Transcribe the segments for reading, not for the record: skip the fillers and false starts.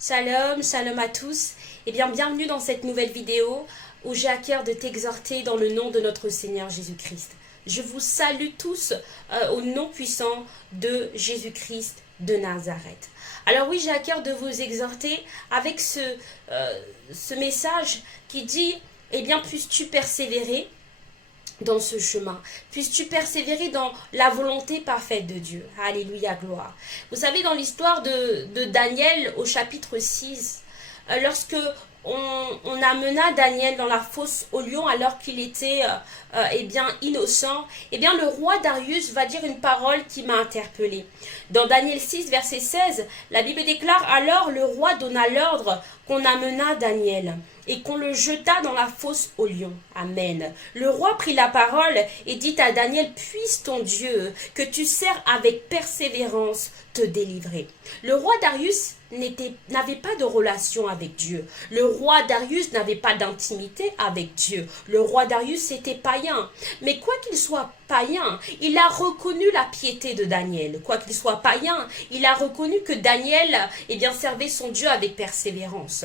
Shalom, shalom à tous. Eh bien, bienvenue dans cette nouvelle vidéo où j'ai à cœur de t'exhorter dans le nom de notre Seigneur Jésus-Christ. Je vous salue tous au nom puissant de Jésus-Christ de Nazareth. Alors oui, j'ai à cœur de vous exhorter avec ce message qui dit, eh bien, puisses-tu persévérer dans ce chemin. Puisses-tu persévérer dans la volonté parfaite de Dieu. Alléluia, gloire. Vous savez, dans l'histoire de Daniel au chapitre 6, lorsque on amena Daniel dans la fosse au lion alors qu'il était eh bien, innocent, eh bien, le roi Darius va dire une parole qui m'a interpellée. Dans Daniel 6, verset 16, la Bible déclare « Alors le roi donna l'ordre qu'on amena Daniel et qu'on le jeta dans la fosse au lion. » Amen. Le roi prit la parole et dit à Daniel « Puisse ton Dieu, que tu sers avec persévérance, te délivrer. » Le roi Darius n'avait pas de relation avec Dieu. Le roi Darius n'avait pas d'intimité avec Dieu. Le roi Darius était païen. Mais quoi qu'il soit païen, il a reconnu la piété de Daniel. Quoi qu'il soit païen, il a reconnu que Daniel eh bien, servait son Dieu avec persévérance.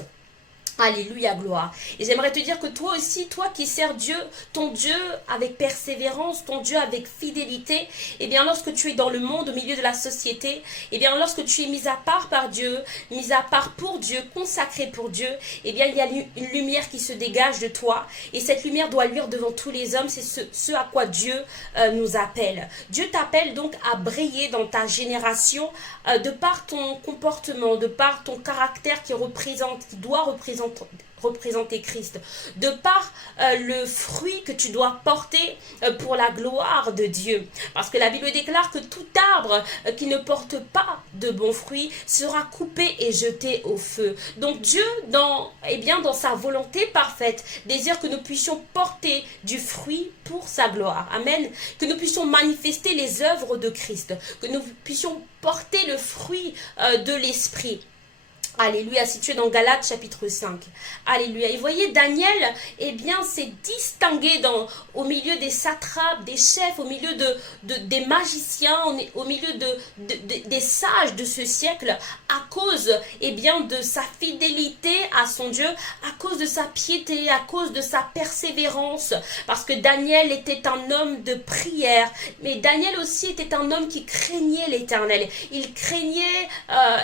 Alléluia, gloire. Et j'aimerais te dire que toi aussi, toi qui sers Dieu, ton Dieu avec persévérance, ton Dieu avec fidélité, eh bien lorsque tu es dans le monde, au milieu de la société, eh bien lorsque tu es mis à part par Dieu, mis à part pour Dieu, consacré pour Dieu, eh bien il y a une lumière qui se dégage de toi et cette lumière doit luire devant tous les hommes. C'est ce à quoi Dieu nous appelle. Dieu t'appelle donc à briller dans ta génération de par ton comportement, de par ton caractère qui doit représenter Christ, de par le fruit que tu dois porter pour la gloire de Dieu. Parce que la Bible déclare que tout arbre qui ne porte pas de bons fruits sera coupé et jeté au feu. Donc Dieu, dans sa volonté parfaite, désire que nous puissions porter du fruit pour sa gloire. Amen. Que nous puissions manifester les œuvres de Christ, que nous puissions porter le fruit de l'Esprit. Alléluia, situé dans Galates chapitre 5. Alléluia. Et voyez, Daniel, eh bien, s'est distingué au milieu des satrapes, des chefs, au milieu des magiciens, au milieu des sages de ce siècle, à cause, eh bien, de sa fidélité à son Dieu, à cause de sa piété, à cause de sa persévérance. Parce que Daniel était un homme de prière, mais Daniel aussi était un homme qui craignait l'Éternel. Il craignait,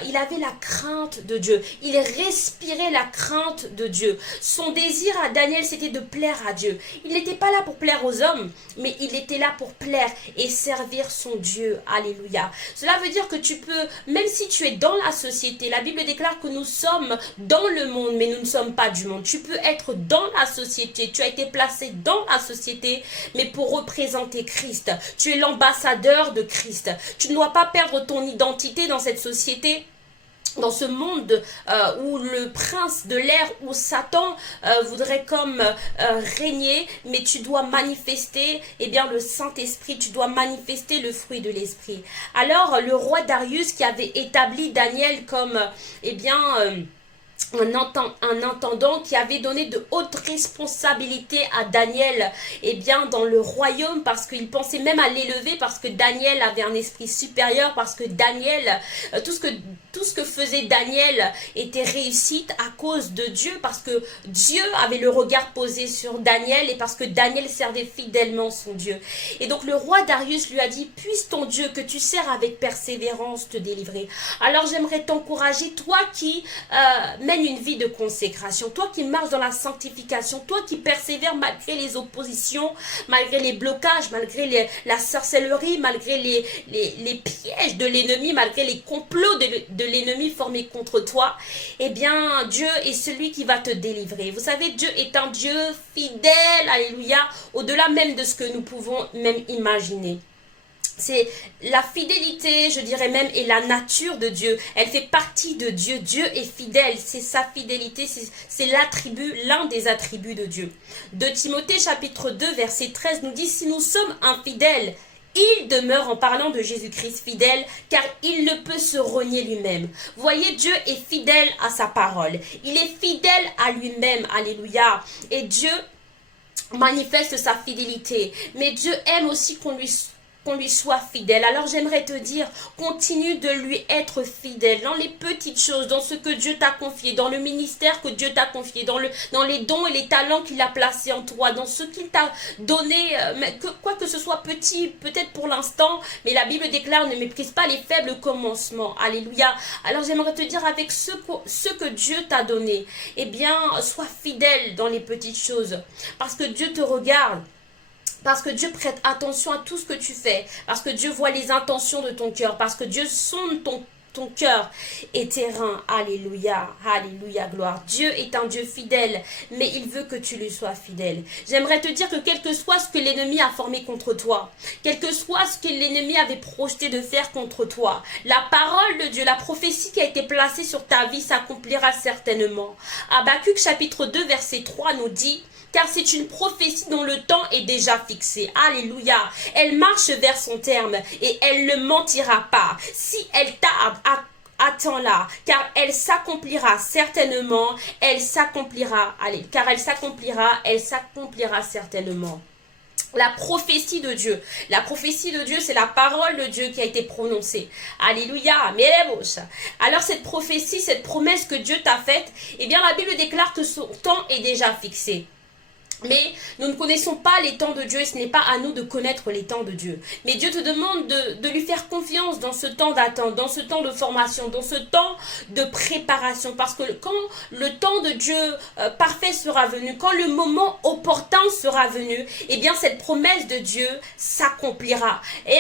il avait la crainte de Dieu. Il respirait la crainte de Dieu. Son désir à Daniel, c'était de plaire à Dieu. Il n'était pas là pour plaire aux hommes, mais il était là pour plaire et servir son Dieu. Alléluia. Cela veut dire que tu peux, même si tu es dans la société, la Bible déclare que nous sommes dans le monde, mais nous ne sommes pas du monde. Tu peux être dans la société. Tu as été placé dans la société, mais pour représenter Christ. Tu es l'ambassadeur de Christ. Tu ne dois pas perdre ton identité dans cette société, dans ce monde où le prince de l'air, où Satan voudrait comme régner, mais tu dois manifester eh bien, le Saint-Esprit, tu dois manifester le fruit de l'Esprit. Alors le roi Darius qui avait établi Daniel comme eh bien... un intendant qui avait donné de hautes responsabilités à Daniel eh bien, dans le royaume, parce qu'il pensait même à l'élever, parce que Daniel avait un esprit supérieur, parce que Daniel, tout ce que faisait Daniel était réussite à cause de Dieu, parce que Dieu avait le regard posé sur Daniel et parce que Daniel servait fidèlement son Dieu. Et donc le roi Darius lui a dit: puisse ton Dieu que tu sers avec persévérance te délivrer. Alors j'aimerais t'encourager, toi qui mène une vie de consécration, toi qui marches dans la sanctification, toi qui persévères malgré les oppositions, malgré les blocages, malgré la sorcellerie, malgré les pièges de l'ennemi, malgré les complots de l'ennemi formés contre toi, eh bien Dieu est celui qui va te délivrer. Vous savez, Dieu est un Dieu fidèle, alléluia, au-delà même de ce que nous pouvons même imaginer. C'est la fidélité, je dirais même, et la nature de Dieu. Elle fait partie de Dieu. Dieu est fidèle. C'est sa fidélité. C'est l'un des attributs de Dieu. De Timothée chapitre 2 verset 13 nous dit: si nous sommes infidèles, il demeure, en parlant de Jésus-Christ, fidèle, car il ne peut se renier lui-même. Voyez, Dieu est fidèle à sa parole. Il est fidèle à lui-même. Alléluia. Et Dieu manifeste sa fidélité. Mais Dieu aime aussi qu'on lui qu'on lui soit fidèle. Alors j'aimerais te dire, continue de lui être fidèle dans les petites choses, dans ce que Dieu t'a confié, dans le ministère que Dieu t'a confié, dans les dons et les talents qu'il a placés en toi, dans ce qu'il t'a donné, quoi que ce soit petit, peut-être pour l'instant, mais la Bible déclare, ne méprise pas les faibles commencements. Alléluia. Alors j'aimerais te dire, avec ce que Dieu t'a donné, eh bien, sois fidèle dans les petites choses, parce que Dieu te regarde. Parce que Dieu prête attention à tout ce que tu fais. Parce que Dieu voit les intentions de ton cœur. Parce que Dieu sonde ton cœur et tes reins. Alléluia. Alléluia. Gloire. Dieu est un Dieu fidèle. Mais il veut que tu lui sois fidèle. J'aimerais te dire que quel que soit ce que l'ennemi a formé contre toi. Quel que soit ce que l'ennemi avait projeté de faire contre toi. La parole de Dieu, la prophétie qui a été placée sur ta vie s'accomplira certainement. Habakkuk chapitre 2 verset 3 nous dit: car c'est une prophétie dont le temps est déjà fixé. Alléluia. Elle marche vers son terme et elle ne mentira pas. Si elle tarde, attends-la, car elle s'accomplira certainement. Elle s'accomplira. Allez, car elle s'accomplira certainement. La prophétie de Dieu. La prophétie de Dieu, c'est la parole de Dieu qui a été prononcée. Alléluia. Alors cette prophétie, cette promesse que Dieu t'a faite, eh bien la Bible déclare que son temps est déjà fixé. Mais nous ne connaissons pas les temps de Dieu et ce n'est pas à nous de connaître les temps de Dieu. Mais Dieu te demande de lui faire confiance dans ce temps d'attente, dans ce temps de formation, dans ce temps de préparation. Parce que quand le temps de Dieu parfait sera venu, quand le moment opportun sera venu, eh bien cette promesse de Dieu s'accomplira. Et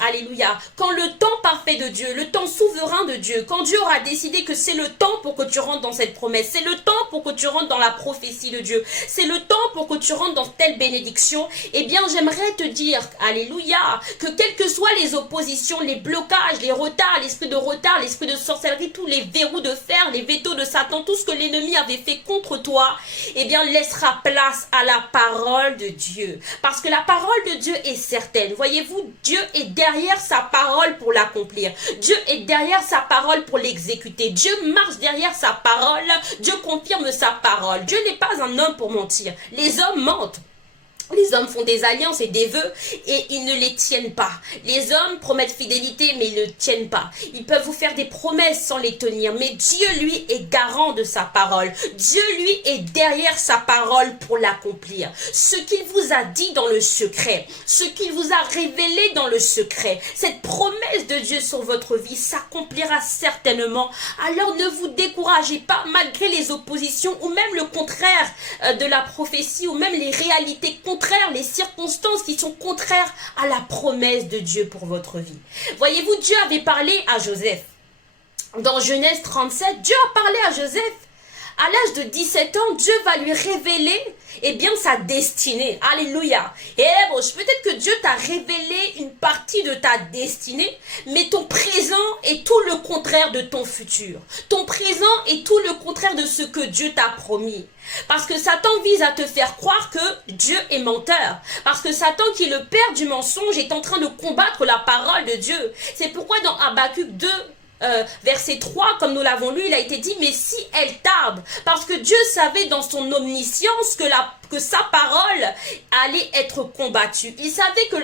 alléluia. Quand le temps parfait de Dieu, le temps souverain de Dieu, quand Dieu aura décidé que c'est le temps pour que tu rentres dans cette promesse, c'est le temps pour que tu rentres dans la prophétie de Dieu, c'est le temps pour que tu rentres dans telle bénédiction, eh bien j'aimerais te dire, alléluia, que quelles que soient les oppositions, les blocages, les retards, l'esprit de sorcellerie, tous les verrous de fer, les vétos de Satan, tout ce que l'ennemi avait fait contre toi, eh bien laissera place à la parole de Dieu. Parce que la parole de Dieu est certaine. Voyez-vous, Dieu est derrière sa parole pour l'accomplir. Dieu est derrière sa parole pour l'exécuter. Dieu marche derrière sa parole. Dieu confirme sa parole. Dieu n'est pas un homme pour mentir. Les hommes mentent. Les hommes font des alliances et des vœux et ils ne les tiennent pas. Les hommes promettent fidélité mais ils ne tiennent pas. Ils peuvent vous faire des promesses sans les tenir. Mais Dieu, lui, est garant de sa parole. Dieu, lui, est derrière sa parole pour l'accomplir. Ce qu'il vous a dit dans le secret, ce qu'il vous a révélé dans le secret, cette promesse de Dieu sur votre vie s'accomplira certainement. Alors ne vous découragez pas malgré les oppositions ou même le contraire de la prophétie ou même les réalités contraires, les circonstances qui sont contraires à la promesse de Dieu pour votre vie. Voyez-vous, Dieu avait parlé à Joseph. Dans Genèse 37, Dieu a parlé à Joseph. À l'âge de 17 ans, Dieu va lui révéler, eh bien, sa destinée. Alléluia. Et peut-être que Dieu t'a révélé une partie de ta destinée, mais ton présent est tout le contraire de ton futur. Ton présent est tout le contraire de ce que Dieu t'a promis. Parce que Satan vise à te faire croire que Dieu est menteur. Parce que Satan, qui est le père du mensonge, est en train de combattre la parole de Dieu. C'est pourquoi dans Habakkuk 2, verset 3, comme nous l'avons lu, il a été dit, mais si elle tarde, parce que Dieu savait dans son omniscience que sa parole allait être combattue. Il savait que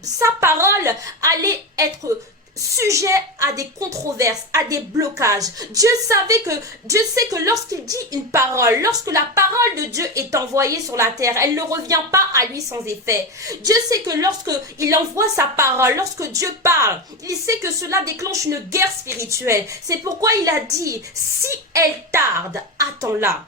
sa parole allait être sujet à des controverses, à des blocages. Dieu sait que lorsqu'il dit une parole, lorsque la parole de Dieu est envoyée sur la terre, elle ne revient pas à lui sans effet. Dieu sait que lorsqu'il envoie sa parole, lorsque Dieu parle, il sait que cela déclenche une guerre spirituelle. C'est pourquoi il a dit, si elle tarde, attends-la.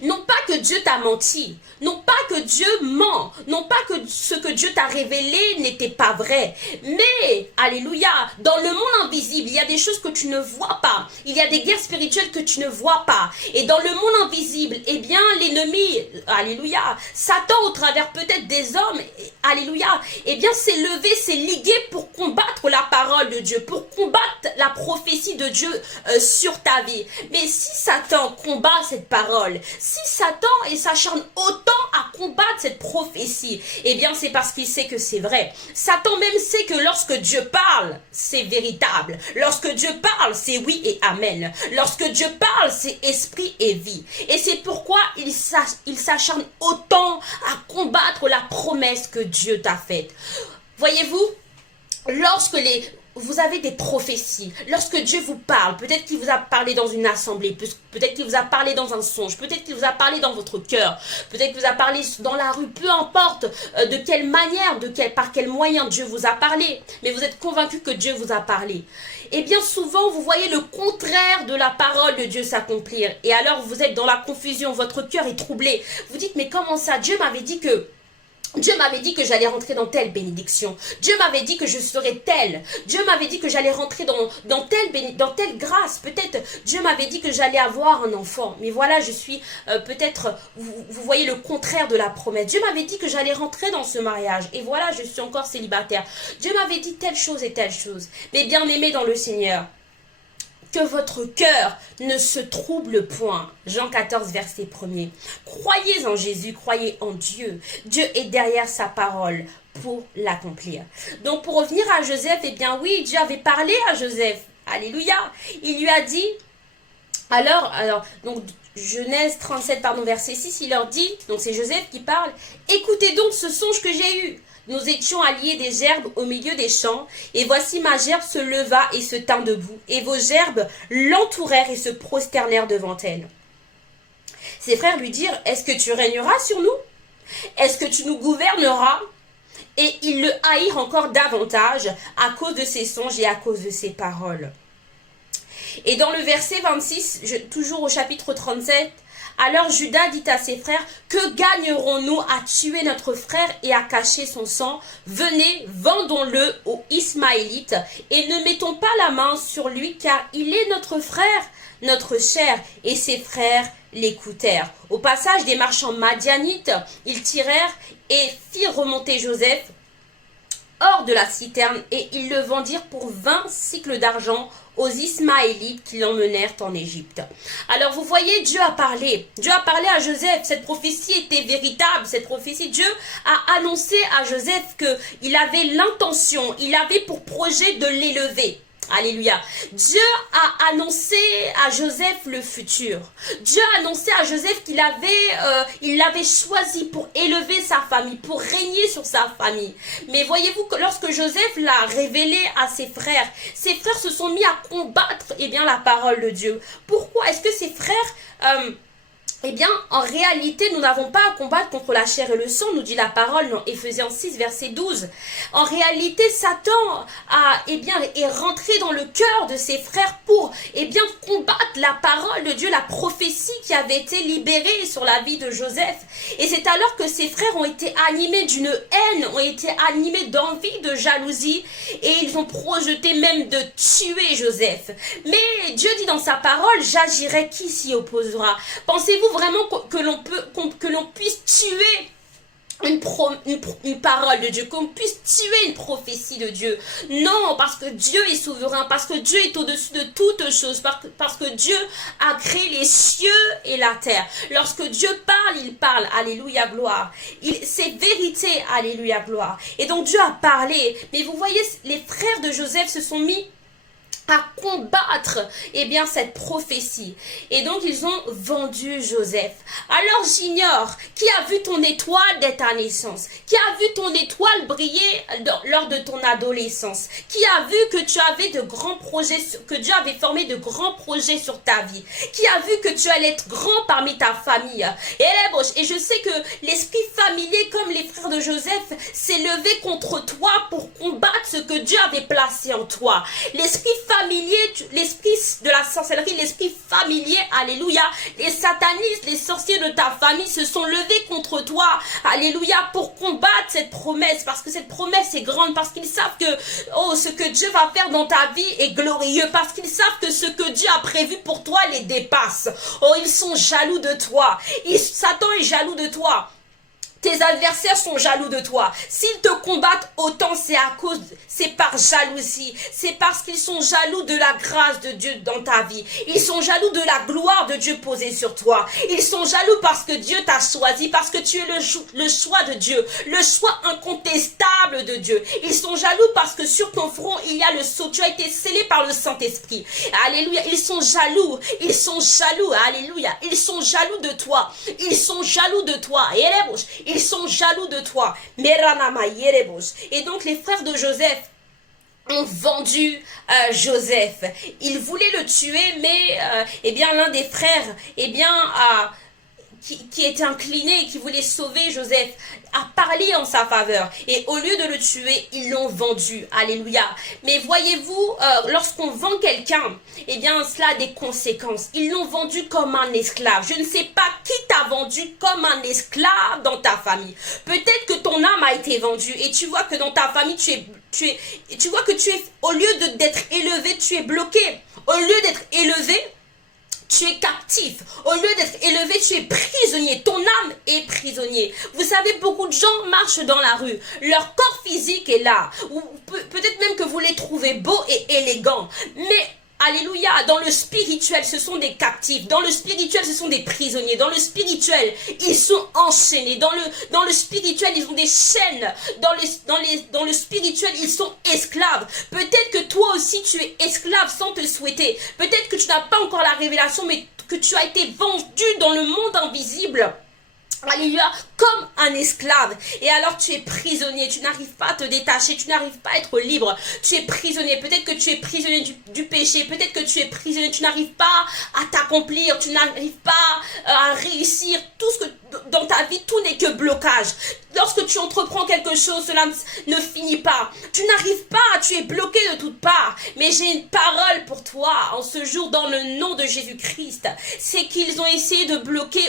Non pas que Dieu t'a menti, non pas que Dieu ment, non pas que ce que Dieu t'a révélé n'était pas vrai, mais, alléluia, dans le monde invisible, il y a des choses que tu ne vois pas, il y a des guerres spirituelles que tu ne vois pas, et dans le monde invisible, eh bien, l'ennemi, alléluia, Satan au travers peut-être des hommes, alléluia, eh bien, s'est levé, s'est ligué pour combattre la parole de Dieu, pour combattre la prophétie de Dieu sur ta vie. Mais si Satan combat cette parole, si Satan s'acharne autant à combattre cette prophétie, eh bien c'est parce qu'il sait que c'est vrai. Satan même sait que lorsque Dieu parle, c'est véritable. Lorsque Dieu parle, c'est oui et amen. Lorsque Dieu parle, c'est esprit et vie. Et c'est pourquoi il s'acharne autant à combattre la promesse que Dieu t'a faite. Voyez-vous, lorsque vous avez des prophéties, lorsque Dieu vous parle, peut-être qu'il vous a parlé dans une assemblée, peut-être qu'il vous a parlé dans un songe, peut-être qu'il vous a parlé dans votre cœur, peut-être qu'il vous a parlé dans la rue, peu importe de quelle manière, par quel moyen Dieu vous a parlé, mais vous êtes convaincu que Dieu vous a parlé. Et bien souvent, vous voyez le contraire de la parole de Dieu s'accomplir. Et alors, vous êtes dans la confusion, votre cœur est troublé. Vous dites, mais comment ça? Dieu m'avait dit que j'allais rentrer dans telle bénédiction. Dieu m'avait dit que je serais telle. Dieu m'avait dit que j'allais rentrer dans telle grâce. Peut-être Dieu m'avait dit que j'allais avoir un enfant. Mais voilà, je suis vous voyez le contraire de la promesse. Dieu m'avait dit que j'allais rentrer dans ce mariage. Et voilà, je suis encore célibataire. Dieu m'avait dit telle chose et telle chose. Mais bien aimé dans le Seigneur, que votre cœur ne se trouble point. Jean 14, verset 1er. Croyez en Jésus, croyez en Dieu. Dieu est derrière sa parole pour l'accomplir. Donc pour revenir à Joseph, eh bien oui, Dieu avait parlé à Joseph. Alléluia. Il lui a dit, donc Genèse 37, verset 6, il leur dit, donc c'est Joseph qui parle, écoutez donc ce songe que j'ai eu. Nous étions alliés des gerbes au milieu des champs, et voici ma gerbe se leva et se tint debout, et vos gerbes l'entourèrent et se prosternèrent devant elle. Ses frères lui dirent, est-ce que tu régneras sur nous? Est-ce que tu nous gouverneras? Et ils le haïrent encore davantage à cause de ses songes et à cause de ses paroles. Et dans le verset 26, toujours au chapitre 37, alors Judas dit à ses frères, que gagnerons-nous à tuer notre frère et à cacher son sang? Venez, vendons-le aux Ismaélites et ne mettons pas la main sur lui car il est notre frère, notre chair. Et ses frères l'écoutèrent. Au passage des marchands madianites, ils tirèrent et firent remonter Joseph hors de la citerne et ils le vendirent pour 20 cycles d'argent aux Ismaélites qui l'emmenèrent en Égypte. Alors vous voyez, Dieu a parlé à Joseph, cette prophétie était véritable, cette prophétie, Dieu a annoncé à Joseph qu'il avait l'intention, il avait pour projet de l'élever. Alléluia. Dieu a annoncé à Joseph le futur. Dieu a annoncé à Joseph qu'il il l'avait choisi pour élever sa famille, pour régner sur sa famille. Mais voyez-vous que lorsque Joseph l'a révélé à ses frères se sont mis à combattre la parole de Dieu. Pourquoi? Est-ce que ses frères... en réalité, nous n'avons pas à combattre contre la chair et le sang, nous dit la parole dans Éphésiens 6, verset 12. En réalité, Satan est rentré dans le cœur de ses frères pour combattre la parole de Dieu, la prophétie qui avait été libérée sur la vie de Joseph. Et c'est alors que ses frères ont été animés d'une haine, ont été animés d'envie, de jalousie, et ils ont projeté même de tuer Joseph. Mais Dieu dit dans sa parole, j'agirai, qui s'y opposera? Pensez-vous vraiment que l'on puisse tuer une parole de Dieu, qu'on puisse tuer une prophétie de Dieu? Non, parce que Dieu est souverain, parce que Dieu est au-dessus de toutes choses, parce que Dieu a créé les cieux et la terre. Lorsque Dieu parle, il parle, alléluia, gloire. C'est vérité, alléluia, gloire. Et donc Dieu a parlé, mais vous voyez, les frères de Joseph se sont mis à combattre cette prophétie. Et donc ils ont vendu Joseph. Alors j'ignore, qui a vu ton étoile dès ta naissance? Qui a vu ton étoile briller lors de ton adolescence? Qui a vu que tu avais de grands projets, que Dieu avait formé de grands projets sur ta vie? Qui a vu que tu allais être grand parmi ta famille? Et je sais que l'esprit familier, comme les frères de Joseph, s'est levé contre toi pour combattre ce que Dieu avait placé en toi. L'esprit familier, l'esprit de la sorcellerie, l'esprit familier, alléluia, les satanistes, les sorciers de ta famille se sont levés contre toi, alléluia, pour combattre cette promesse, parce que cette promesse est grande, parce qu'ils savent que, ce que Dieu va faire dans ta vie est glorieux, parce qu'ils savent que ce que Dieu a prévu pour toi les dépasse. Ils sont jaloux de toi, Satan est jaloux de toi. Tes adversaires sont jaloux de toi. S'ils te combattent autant, c'est par jalousie. C'est parce qu'ils sont jaloux de la grâce de Dieu dans ta vie. Ils sont jaloux de la gloire de Dieu posée sur toi. Ils sont jaloux parce que Dieu t'a choisi, parce que tu es le choix de Dieu, le choix incontestable de Dieu. Ils sont jaloux parce que sur ton front, il y a le sceau. Tu as été scellé par le Saint-Esprit. Alléluia. Ils sont jaloux. Ils sont jaloux. Alléluia. Ils sont jaloux de toi. Ils sont jaloux de toi. Et ils ils sont jaloux de toi. Meranama Yerebos. Et donc les frères de Joseph ont vendu Joseph. Ils voulaient le tuer, mais eh bien l'un des frères, eh bien qui était incliné et qui voulait sauver Joseph, a parlé en sa faveur. Et au lieu de le tuer, ils l'ont vendu. Alléluia. Mais voyez-vous, lorsqu'on vend quelqu'un, eh bien, cela a des conséquences. Ils l'ont vendu comme un esclave. Je ne sais pas qui t'a vendu comme un esclave dans ta famille. Peut-être que ton âme a été vendue et tu vois que dans ta famille, tu vois que tu es, au lieu d'être élevé, tu es bloqué. Au lieu d'être élevé, tu es captif. Au lieu d'être élevé, tu es prisonnier. Ton âme est prisonnier. Vous savez, beaucoup de gens marchent dans la rue. Leur corps physique est là. Ou peut-être même que vous les trouvez beaux et élégants. Mais alléluia, dans le spirituel, ce sont des captifs. Dans le spirituel, ce sont des prisonniers. Dans le spirituel, ils sont enchaînés. Dans le spirituel, ils ont des chaînes. Dans le spirituel, ils sont esclaves. Peut-être que toi aussi, tu es esclave sans te souhaiter. Peut-être que tu n'as pas encore la révélation, mais que tu as été vendu dans le monde invisible. Alléluia, comme un esclave. Et alors tu es prisonnier, tu n'arrives pas à te détacher, tu n'arrives pas à être libre. Tu es prisonnier, peut-être que tu es prisonnier du péché, peut-être que tu es prisonnier, tu n'arrives pas à t'accomplir, tu n'arrives pas à réussir. Tout ce que dans ta vie, tout n'est que blocage. Lorsque tu entreprends quelque chose, cela ne finit pas. Tu n'arrives pas, tu es bloqué de toutes parts. Mais j'ai une parole pour toi en ce jour dans le nom de Jésus-Christ. C'est qu'ils ont essayé de bloquer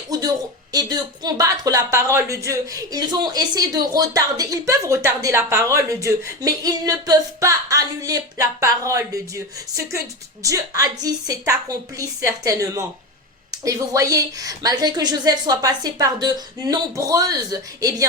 et de combattre la parole de Dieu. Ils ont essayé de retarder, ils peuvent retarder la parole de Dieu, mais ils ne peuvent pas annuler la parole de Dieu. Ce que Dieu a dit s'est accompli certainement. Et vous voyez, malgré que Joseph soit passé par de nombreuses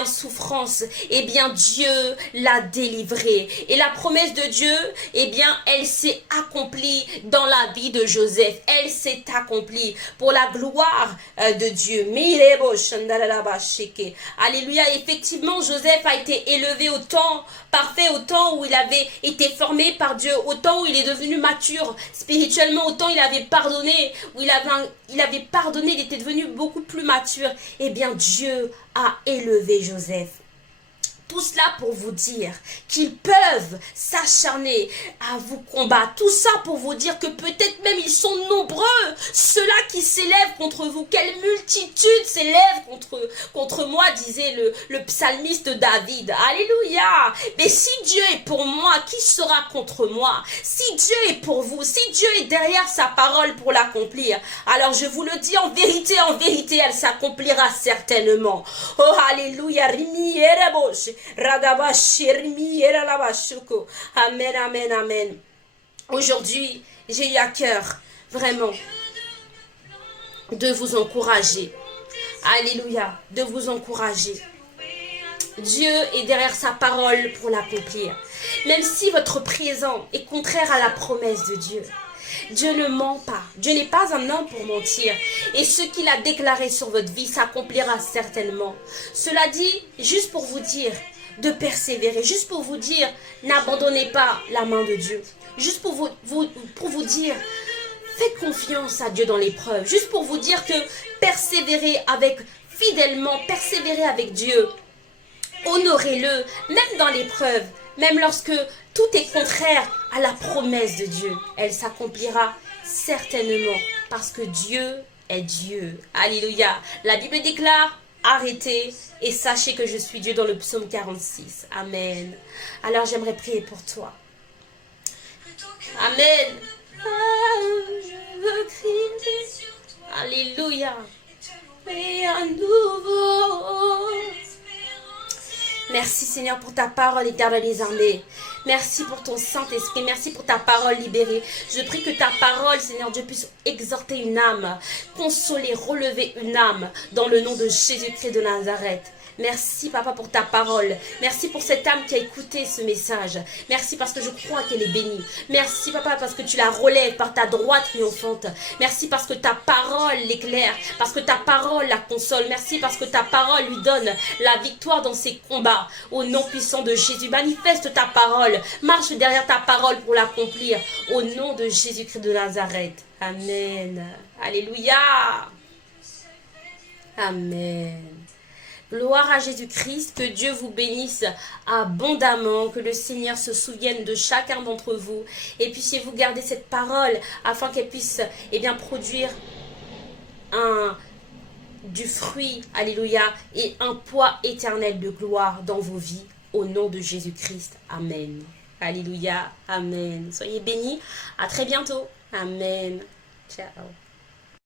souffrances, Dieu l'a délivré. Et la promesse de Dieu, elle s'est accomplie dans la vie de Joseph. Elle s'est accomplie pour la gloire de Dieu. Alléluia, effectivement, Joseph a été élevé au temps parfait, au temps où il avait été formé par Dieu, au temps où il est devenu mature spirituellement, au temps où il avait pardonné, où il avait pardonné, il était devenu beaucoup plus mature. Dieu a élevé Joseph. Tout cela pour vous dire qu'ils peuvent s'acharner à vous combattre. Tout ça pour vous dire que peut-être même ils sont nombreux, ceux-là qui s'élèvent contre vous. Quelle multitude s'élève contre moi, disait le psalmiste David. Alléluia. Mais si Dieu est pour moi, qui sera contre moi? Si Dieu est pour vous, si Dieu est derrière sa parole pour l'accomplir, alors je vous le dis en vérité, elle s'accomplira certainement. Oh, alléluia. Amen, amen, amen. Aujourd'hui, j'ai eu à cœur vraiment de vous encourager. Alléluia, de vous encourager. Dieu est derrière sa parole pour l'accomplir. Même si votre présent est contraire à la promesse de Dieu, Dieu ne ment pas. Dieu n'est pas un homme pour mentir. Et ce qu'il a déclaré sur votre vie s'accomplira certainement. Cela dit, juste pour vous dire de persévérer. Juste pour vous dire, n'abandonnez pas la main de Dieu. Juste pour vous dire, faites confiance à Dieu dans l'épreuve. Juste pour vous dire que persévérez fidèlement, persévérez avec Dieu. Honorez-le, même dans l'épreuve. Même lorsque tout est contraire à la promesse de Dieu, elle s'accomplira certainement parce que Dieu est Dieu. Alléluia. La Bible déclare, arrêtez et sachez que je suis Dieu dans le psaume 46. Amen. Alors j'aimerais prier pour toi. Amen. Je veux crier. Alléluia. Et à nouveau. Merci Seigneur pour ta parole, Éternel des armées. Merci pour ton Saint-Esprit. Merci pour ta parole libérée. Je prie que ta parole, Seigneur Dieu, puisse exhorter une âme, consoler, relever une âme dans le nom de Jésus-Christ de Nazareth. Merci, Papa, pour ta parole. Merci pour cette âme qui a écouté ce message. Merci parce que je crois qu'elle est bénie. Merci, Papa, parce que tu la relèves par ta droite triomphante. Merci parce que ta parole l'éclaire, parce que ta parole la console. Merci parce que ta parole lui donne la victoire dans ses combats. Au nom puissant de Jésus, manifeste ta parole. Marche derrière ta parole pour l'accomplir. Au nom de Jésus-Christ de Nazareth. Amen. Alléluia. Amen. Gloire à Jésus-Christ, que Dieu vous bénisse abondamment, que le Seigneur se souvienne de chacun d'entre vous et puissiez-vous garder cette parole afin qu'elle puisse produire du fruit, alléluia, et un poids éternel de gloire dans vos vies, au nom de Jésus-Christ. Amen. Alléluia, amen. Soyez bénis, à très bientôt. Amen. Ciao.